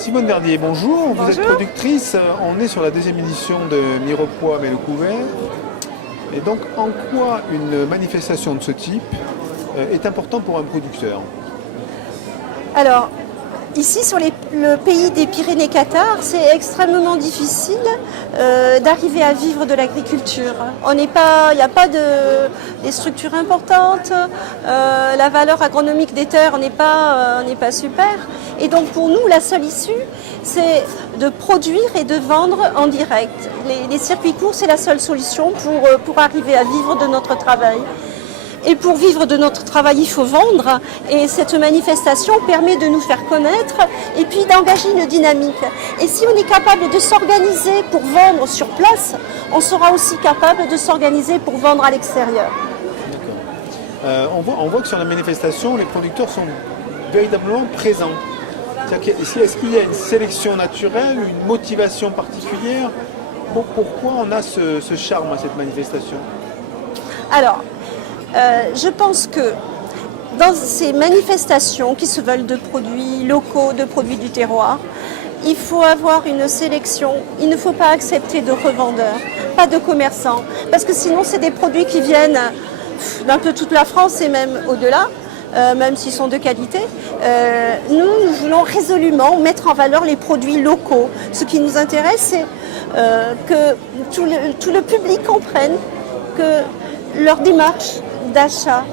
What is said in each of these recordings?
Simone Verdier, bonjour. Vous êtes Bonjour. productrice. On est sur la deuxième édition de Mirepoix mais le couvert. Et donc, en quoi une manifestation de ce type est importante pour un producteur? Alors, ici sur le pays des Pyrénées-Cathares, c'est extrêmement difficile d'arriver à vivre de l'agriculture. Il n'y a pas des structures importantes, la valeur agronomique des terres n'est pas super. Et donc pour nous, la seule issue, c'est de produire et de vendre en direct. Les circuits courts, c'est la seule solution pour arriver à vivre de notre travail. Et pour vivre de notre travail, il faut vendre. Et cette manifestation permet de nous faire connaître et puis d'engager une dynamique. Et si on est capable de s'organiser pour vendre sur place, on sera aussi capable de s'organiser pour vendre à l'extérieur. On voit que sur la manifestation, les producteurs sont véritablement présents. Est-ce qu'il y a une sélection naturelle, une motivation particulière? Pourquoi on a ce charme à cette manifestation? Alors, je pense que dans ces manifestations qui se veulent de produits locaux, de produits du terroir, il faut avoir une sélection. Il ne faut pas accepter de revendeurs, pas de commerçants, parce que sinon c'est des produits qui viennent d'un peu toute la France et même au-delà, même s'ils sont de qualité. Nous voulons résolument mettre en valeur les produits locaux. Ce qui nous intéresse, c'est que tout le public comprenne que leur démarche d'achat,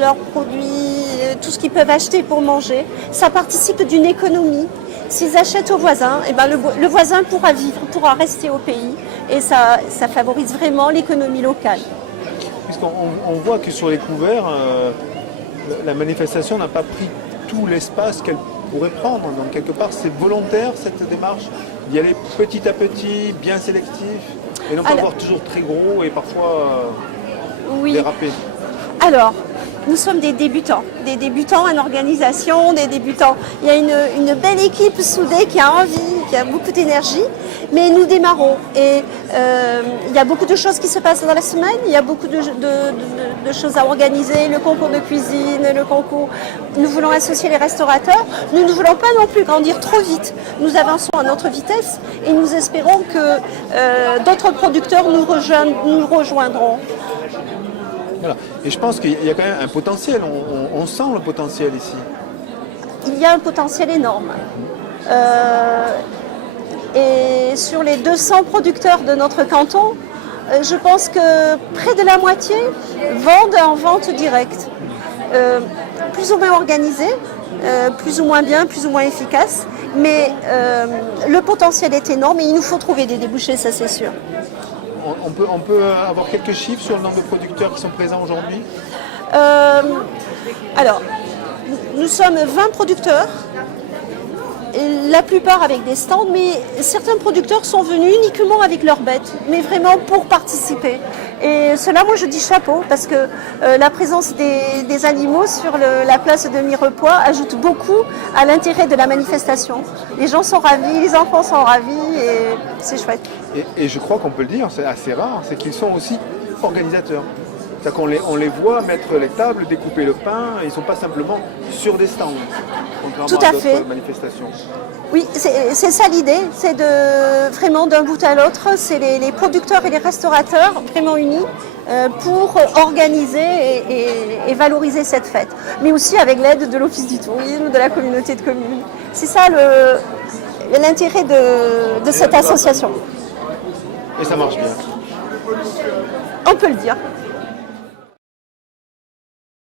leurs produits, tout ce qu'ils peuvent acheter pour manger, ça participe d'une économie. S'ils achètent au voisin, eh ben le voisin pourra vivre, pourra rester au pays et ça favorise vraiment l'économie locale. Puisqu'on voit que sur les couverts, la manifestation n'a pas pris tout l'espace qu'elle pourrait prendre. Donc quelque part, c'est volontaire cette démarche d'y aller petit à petit, bien sélectif, et non pas avoir toujours très gros et parfois déraper. Alors, nous sommes des débutants en organisation, des débutants. Il y a une belle équipe soudée qui a envie, qui a beaucoup d'énergie, mais nous démarrons. Et il y a beaucoup de choses qui se passent dans la semaine, il y a beaucoup de choses à organiser, le concours de cuisine, le concours. Nous voulons associer les restaurateurs, nous ne voulons pas non plus grandir trop vite. Nous avançons à notre vitesse et nous espérons que d'autres producteurs nous rejoindront. Voilà. Et je pense qu'il y a quand même un potentiel, on sent le potentiel ici. Il y a un potentiel énorme. Et sur les 200 producteurs de notre canton, je pense que près de la moitié vendent en vente directe. Plus ou moins organisé, plus ou moins bien, plus ou moins efficace. Mais le potentiel est énorme et il nous faut trouver des débouchés, ça c'est sûr. On peut avoir quelques chiffres sur le nombre de producteurs qui sont présents aujourd'hui? Alors, nous sommes 20 producteurs, et la plupart avec des stands, mais certains producteurs sont venus uniquement avec leurs bêtes, mais vraiment pour participer. Et cela, moi je dis chapeau, parce que la présence des animaux sur la place de Mirepoix ajoute beaucoup à l'intérêt de la manifestation. Les gens sont ravis, les enfants sont ravis, et c'est chouette. Et je crois qu'on peut le dire, c'est assez rare, c'est qu'ils sont aussi organisateurs. C'est-à-dire qu'on les voit mettre les tables, découper le pain, et ils ne sont pas simplement sur des stands, contrairement à d'autres manifestations. Oui, c'est ça l'idée, c'est vraiment d'un bout à l'autre, c'est les producteurs et les restaurateurs vraiment unis pour organiser et valoriser cette fête. Mais aussi avec l'aide de l'Office du tourisme, de la communauté de communes. C'est ça l'intérêt de cette association. Et ça marche bien. On peut le dire.